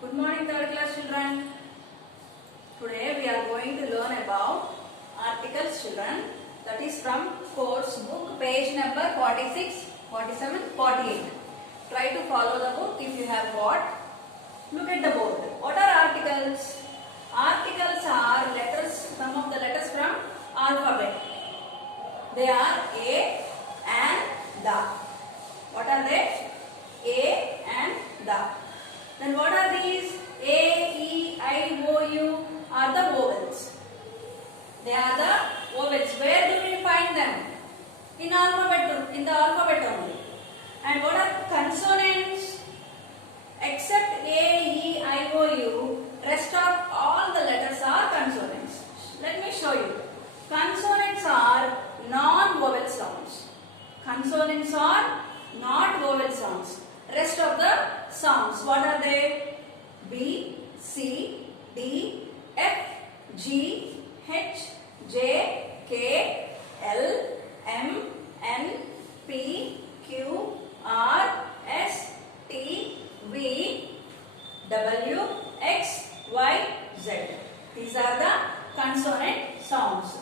Good morning, third class children. Today we are going to learn about articles, children. That is from course book, page number 46, 47, 48. Try to follow the book if you have got. Look at the board. What are articles? Articles are letters, some of the letters from alphabet. They are A and the. What are they? A and the. Then what are these? A, E, I, O, U are the vowels. They are the vowels. Where do we find them? In the alphabet only. And what are consonants? Except A, E, I, O, U, rest of all the letters are consonants. Let me show you. Consonants are non-vowel sounds. Consonants are not vowel sounds. Rest of the sounds, what are they? B, C, D, F, G, H, J, K, L, M, N, P, Q, R, S, T, V, W, X, Y, Z. These are the consonant sounds.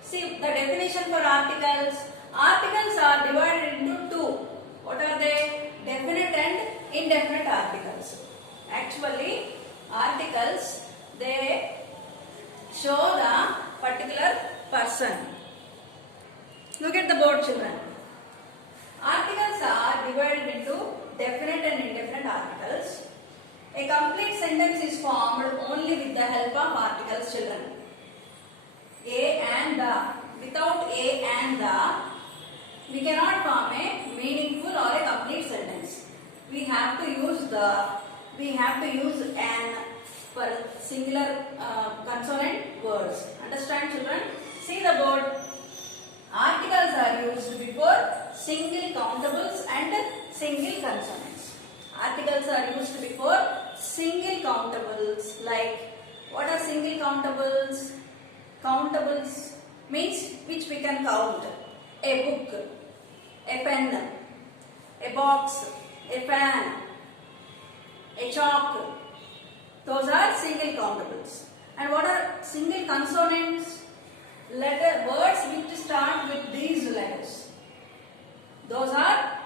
See the definition for articles. Articles are divided into two. What are they? Definite and indefinite articles. Actually, articles, they show the particular person. Look at the board, children. Articles are divided into definite and indefinite articles. A complete sentence is formed only with the help of articles, children. A and the. Without A and the, we cannot form a meaningful or a complete sentence. We have to use an for singular consonant words. Understand, children? See the board. Articles are used before single countables and single consonants. Articles are used before single countables. Like, what are single countables? Countables means which we can count. A book, a pen, a box, a fan, a chalk. Those are single countables. And what are single consonants? Words which start with these letters. Those are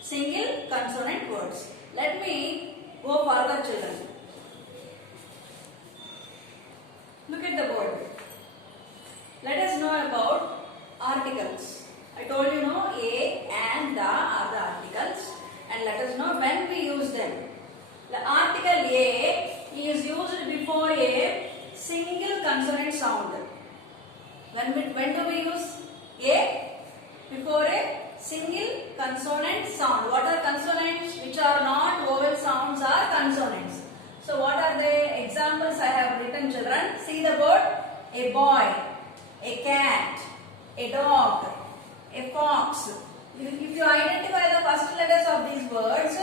single consonant words. Let me go further, children. Look at the board. Let us know about articles. I told you no, A and the are the articles, and let us know when we use them. The article A is used before a single consonant sound. When do we use A? Before a single consonant sound. What are consonants? Which are not vowel sounds are consonants. So what are the examples I have written, children? See the board. A boy, a cat, a dog, a fox. If you identify the first letters of these words,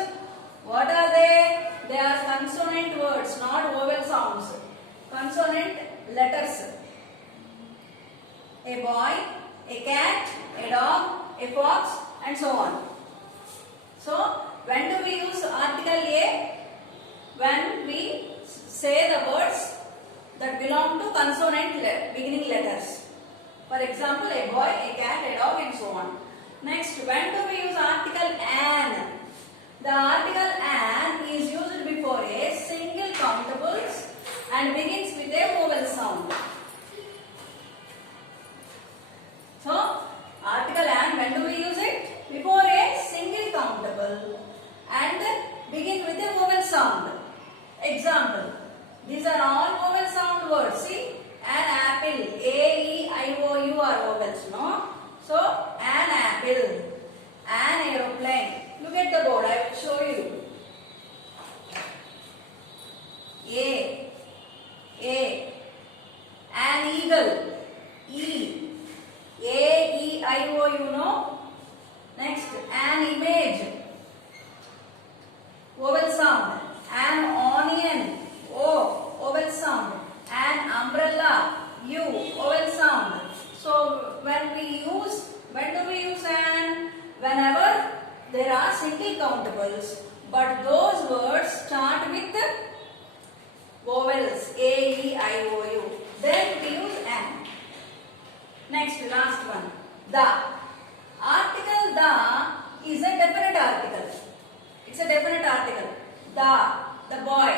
what are they? They are consonant words, not vowel sounds. Consonant letters. A boy, a cat, a dog, a fox, and so on. So, when do we use article A? When we say the words that belong to consonant beginning letters. For example, a boy, a cat, a dog, and so on. Next, when do we use article an? The article an is used before a single countables and begins with a vowel sound. So, article an, when do we use it? Before a single countable and begin with a vowel sound. Example, these are all vowel sound words. See, an apple, A, E, I, O, U are vowels, no? So, an apple, an aeroplane. Look at the board, I will show you. A article. The boy,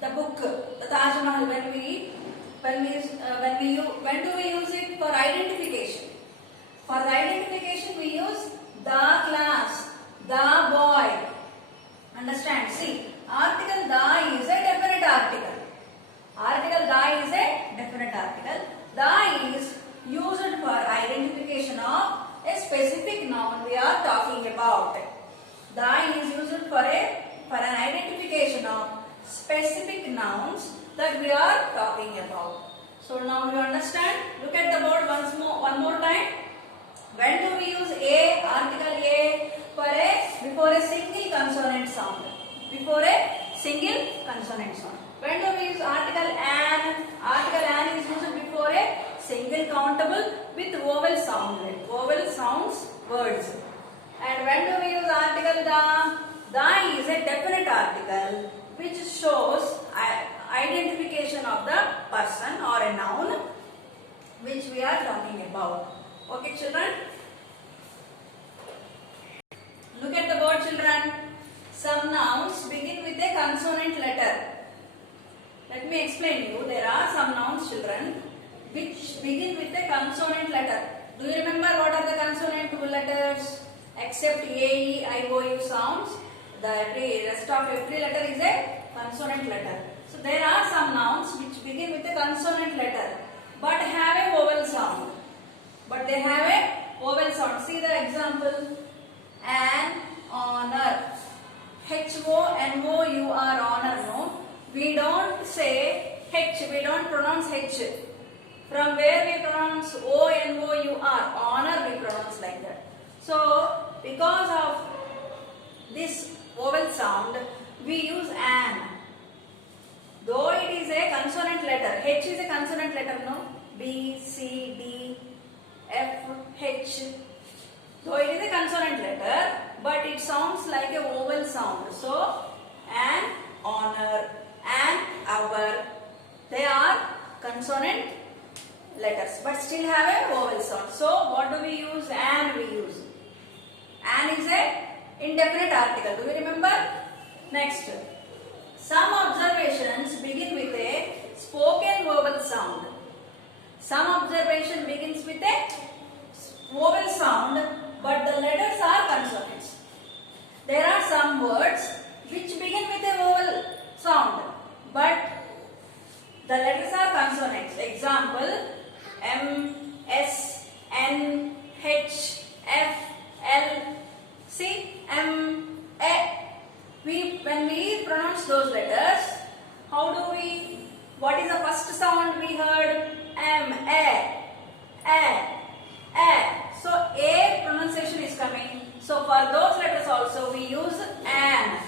the book, the Taj Mahal. When do we use it for identification? For the identification we use the class, the boy. Understand? See, article the is a definite article. Article the is a definite article. The is used for identification of a specific noun we are talking about. The is used for an identification of specific nouns that we are talking about. So now you understand. Look at the board one more time. When do we use a, article a, before a single consonant sound? Before a single consonant sound. When do we use article an? Article an is used before a single countable with vowel sound. Vowel sounds words. And when do we use article the? The is a definite article which shows identification of the person or a noun which we are talking about. Okay, children? Look at the board, children. Some nouns begin with a consonant letter. Let me explain you. There are some nouns, children, which begin with a consonant letter. Do you remember what are the consonant letters? Except A, E, I, O, U sounds, the rest of every letter is a consonant letter. So there are some nouns which begin with a consonant letter but have a vowel sound. But they have a vowel sound. See the example. An honor. H-O-N-O-U-R, honor. No. We don't say H. We don't pronounce H. From where we pronounce O-N-O-U-R. Honor we pronounce like that. So because of this vowel sound, we use an. Though it is a consonant letter. H is a consonant letter, no? B, C, D, F, H. Though it is a consonant letter, but it sounds like a vowel sound. So, an, honor, and our, they are consonant letters, but still have a vowel sound. So, what do we use? An we use. An is a indefinite article. Do you remember? Next. Some observations begin with a spoken vowel sound. Some observation begins with a vowel sound, but the letters are consonants. There are some words which begin with a vowel sound, but the letters are consonants. Example, M, S, N, H, F, L, C, M, A. When we pronounce those letters, what is the first sound we heard? M, A, A, A. So A pronunciation is coming. So for those letters also we use an,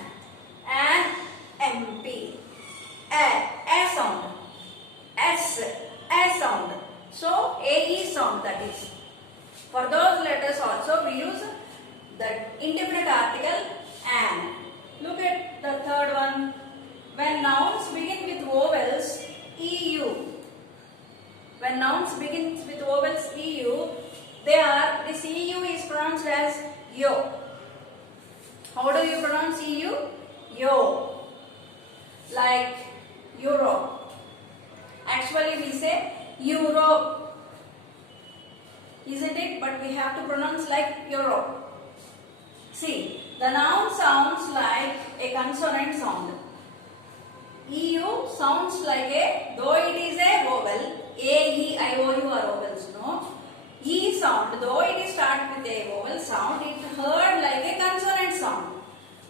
MP, A sound, S, A sound. So AE sound, that is. For those letters also we use the indefinite article an. Look at the third one. When nouns begin with vowels EU. When nouns begin with vowels EU, this EU is pronounced as yo. How do you pronounce EU? Yo. Like Euro. Actually we say Euro. Isn't it? But we have to pronounce like Euro. See, the noun sounds like a consonant sound. EU sounds like though it is a vowel, A, E, I, O, U are vowels, no? E sound, though it is start with a vowel sound, it heard like a consonant sound.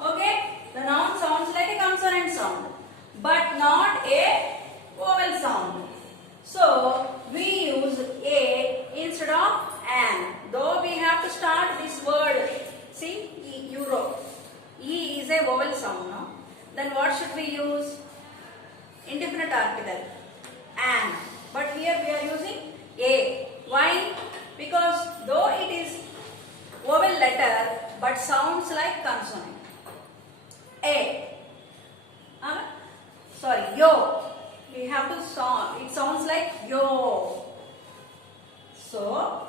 Okay? The noun sounds like a consonant sound, but not a vowel sound. So, we use A instead of an. Though we have to start this word, see, Euro. E is a vowel sound, no? Then what should we use? Indefinite article, an. But here we are using A. Why? Because though it is vowel letter, but sounds like consonant. A. Yo. We have to sound. It sounds like yo. So,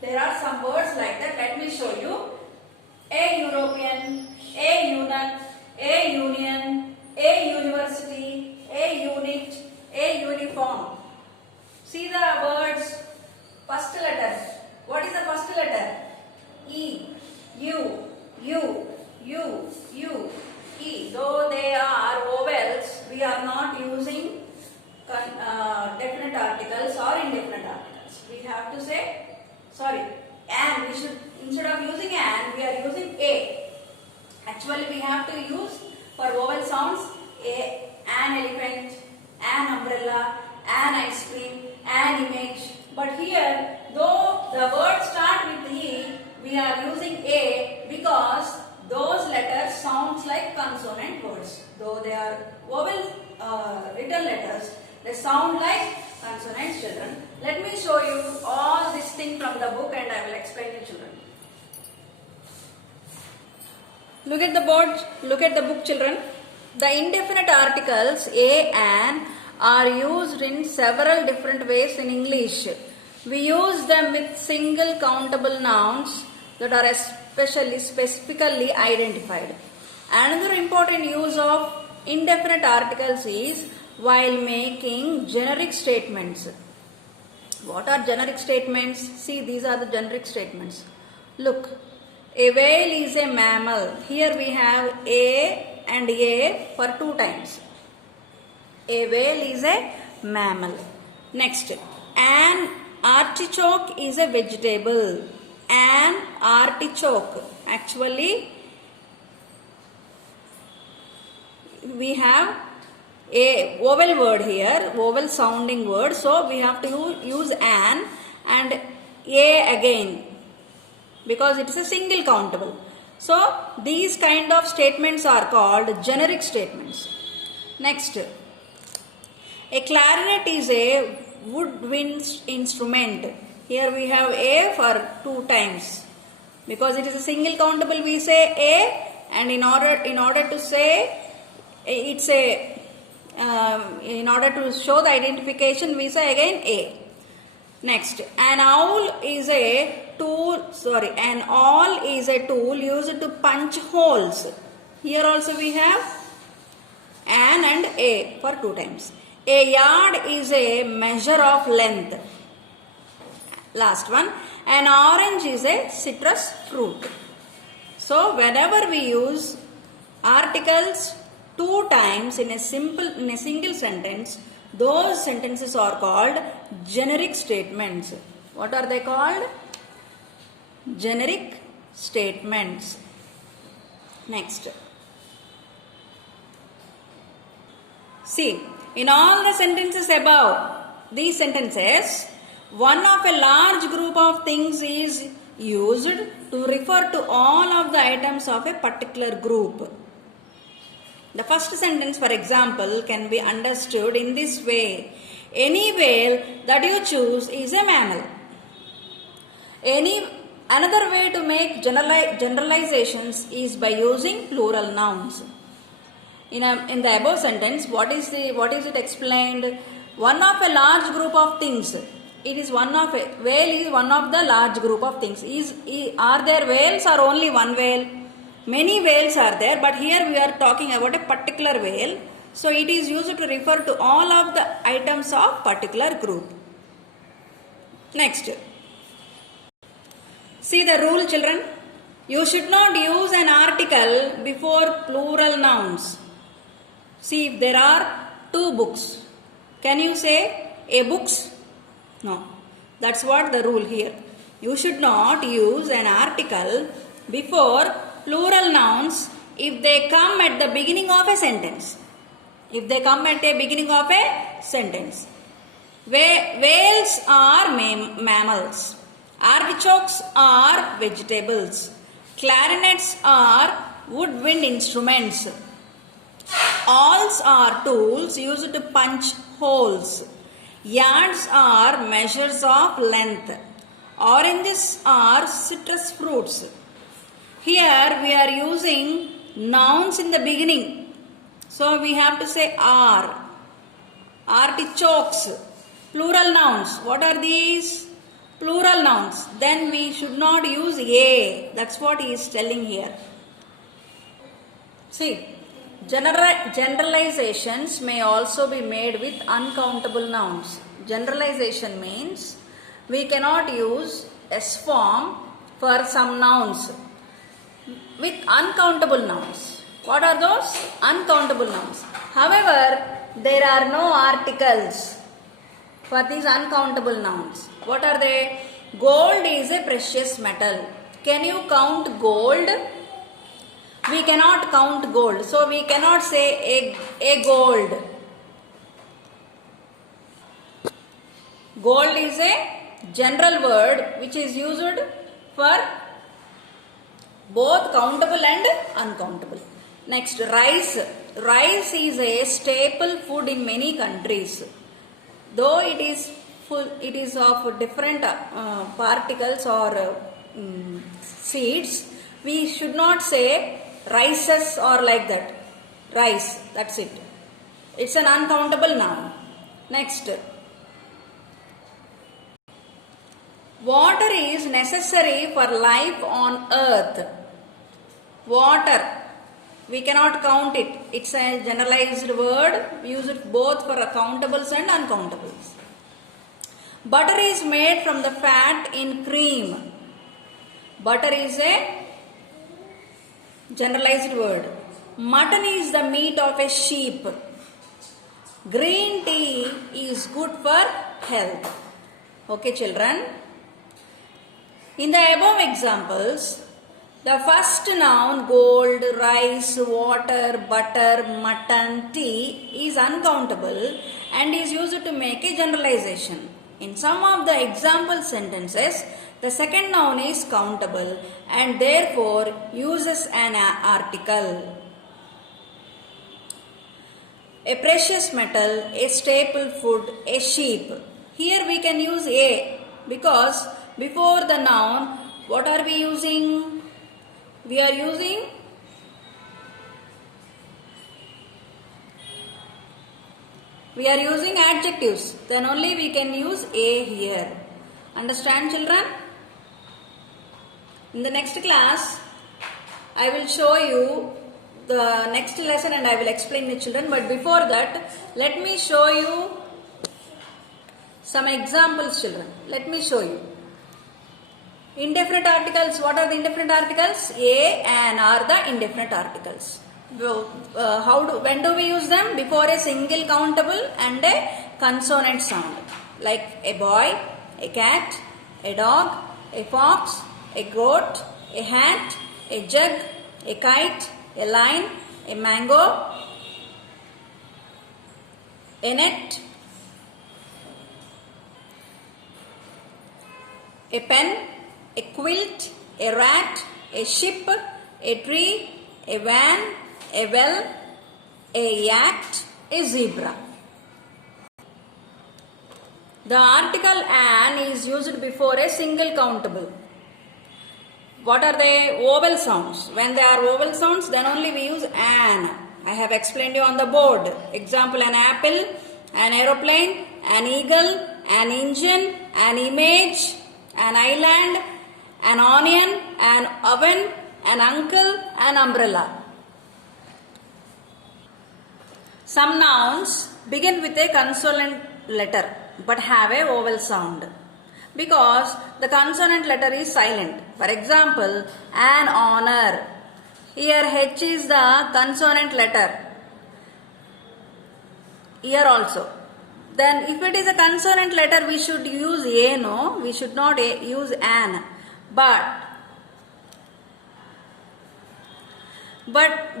there are some words like that. Let me show you. A European, a union, a union, a university, a unit, a uniform. See the words. First letter. What is the first letter? E, U, U, U, U, E. Though they are vowels, we are not using definite articles or indefinite articles. We have to say, sorry, and. We should, instead of using and, we are using a. Actually, we have to use for vowel sounds an elephant, an umbrella, an ice cream, an image. But here, though the words start with E, we are using a because those letters sounds like consonant words. Though they are vowel written letters, they sound like consonant, children. Let me show you all this thing from the book and I will explain to children. Look at the board, look at the book, children. The indefinite articles a, an are used in several different ways in English. We use them with single countable nouns that are specifically identified. Another important use of indefinite articles is while making generic statements. What are generic statements? See, these are the generic statements. Look, a whale is a mammal. Here we have a and a for 2 times. A whale is a mammal. Next, an artichoke is a vegetable. An artichoke. Actually, we have a vowel word here, vowel sounding word. So, we have to use an and a again because it is a single countable. So, these kind of statements are called generic statements. Next, a clarinet is a woodwind instrument. Here we have a for 2 times. Because it is a single countable, we say a, and in order to say it's a in order to show the identification, we say again a. Next, an owl is a tool. Sorry, an awl is a tool used to punch holes. Here also we have an and a for 2 times. A yard is a measure of length. Last one, an orange is a citrus fruit. So, whenever we use articles 2 times in a single sentence, those sentences are called generic statements. What are they called? Generic statements. Next. See, in all the sentences above, these sentences, one of a large group of things is used to refer to all of the items of a particular group. The first sentence, for example, can be understood in this way. Any whale that you choose is a mammal. Another way to make generalizations is by using plural nouns. In the above sentence, what is it explained? One of a large group of things. It is whale is one of the large group of things. Are there whales or only one whale? Many whales are there, but here we are talking about a particular whale. So it is used to refer to all of the items of particular group. Next. See the rule, children. You should not use an article before plural nouns. See, if there are 2 books, can you say a books? No. That's what the rule here. You should not use an article before plural nouns if they come at the beginning of a sentence. If they come at the beginning of a sentence. Whales are mammals. Artichokes are vegetables. Clarinets are woodwind instruments. Awls are tools used to punch holes. Yards are measures of length. Oranges are citrus fruits. Here we are using nouns in the beginning. So we have to say are. Artichokes. Plural nouns. What are these? Plural nouns. Then we should not use a. That's what he is telling here. See, generalizations may also be made with uncountable nouns. Generalization means we cannot use S form for some nouns with uncountable nouns. What are those? Uncountable nouns. However, there are no articles for these uncountable nouns. What are they? Gold is a precious metal. Can you count gold? We cannot count gold. So we cannot say a gold. Gold is a general word which is used for both countable and uncountable. Next, rice. Rice is a staple food in many countries. Though it is of different particles or seeds, we should not say rices or like that. Rice, that's it. It's an uncountable noun. Next, water is necessary for life on earth. Water, we cannot count it. It's a generalized word. We use it both for countables and uncountables. Butter is made from the fat in cream. Butter is a generalized word. Mutton is the meat of a sheep. Green tea is good for health. Okay, children. In the above examples, the first noun gold, rice, water, butter, mutton, tea is uncountable and is used to make a generalization. In some of the example sentences, the second noun is countable and therefore uses an article. A precious metal, a staple food, a sheep. Here we can use a because before the noun, what are we using? We are using adjectives. Then only we can use a here. Understand, children? In the next class, I will show you the next lesson and I will explain the children. But before that, let me show you some examples, children. Let me show you. Indefinite articles. What are the indefinite articles? A, an are the indefinite articles. When do we use them? Before a single countable and a consonant sound. Like a boy, a cat, a dog, a fox, a goat, a hat, a jug, a kite, a lion, a mango, a net, a pen, a quilt, a rat, a ship, a tree, a van, a well, a yacht, a zebra. The article an is used before a single countable. What are they? Vowel sounds. When they are vowel sounds, then only we use an. I have explained you on the board. Example, an apple, an aeroplane, an eagle, an engine, an image, an island, an onion, an oven, an uncle, an umbrella. Some nouns begin with a consonant letter but have a vowel sound because the consonant letter is silent. For example, an honor. Here H is the consonant letter. Here also. Then if it is a consonant letter, we should use a, no? We should not use an. But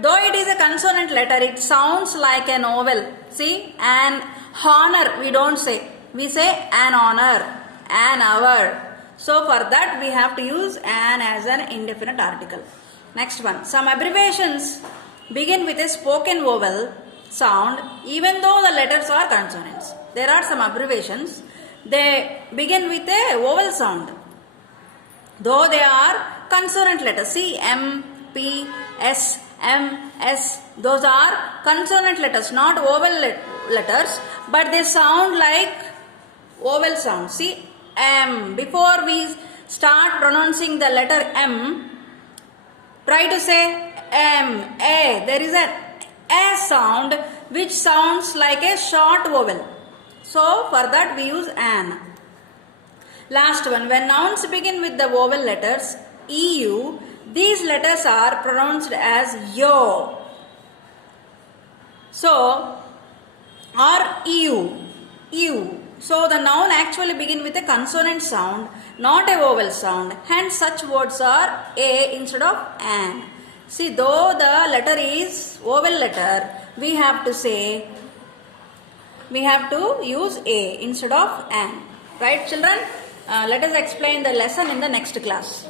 though it is a consonant letter, it sounds like an vowel. See, an honor we don't say. We say an honor, an hour. So for that we have to use an as an indefinite article. Next one. Some abbreviations begin with a spoken vowel sound even though the letters are consonants. There are some abbreviations. They begin with a vowel sound though they are consonant letters. See, M, P, S, M, S. Those are consonant letters, not vowel letters, but they sound like vowel sound. See, M. Before we start pronouncing the letter M, try to say M, A. there is a sound which sounds like a short vowel. So for that we use an. Last one, when nouns begin with the vowel letters EU, these letters are pronounced as yo. So, or EU. So the noun actually begin with a consonant sound, not a vowel sound. Hence such words are a instead of an. See, though the letter is vowel letter, we have to use a instead of an. Right, children? Let us explain the lesson in the next class.